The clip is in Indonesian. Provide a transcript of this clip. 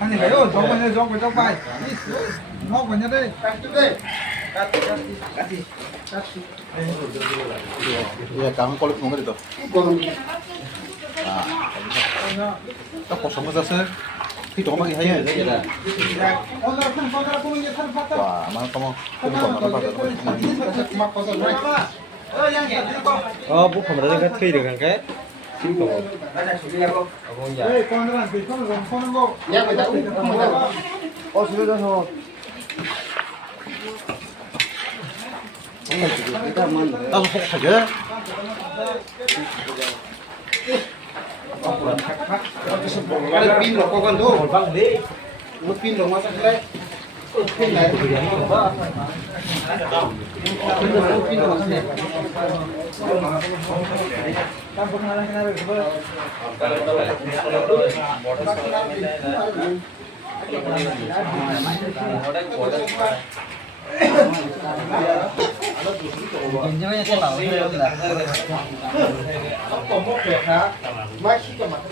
Anh này ơi, cho cái bài. Nó của nhà đây. Cắt chút đi. Cắt đi. Iya, kamu kalau mau gitu. Nah, kita kosong aja sih. Itu kamu lagi aja ya. Wah, mana kamu? bút không được cái thi được hàng cái chính cầu con già Tao không phải chứ. Ada pin loh kok kan tuh. Lu pin loh masa sih? Pin lah. Pin loh sih. Jinnya saya tahu lah. Kok mau ya? Masih ke mana?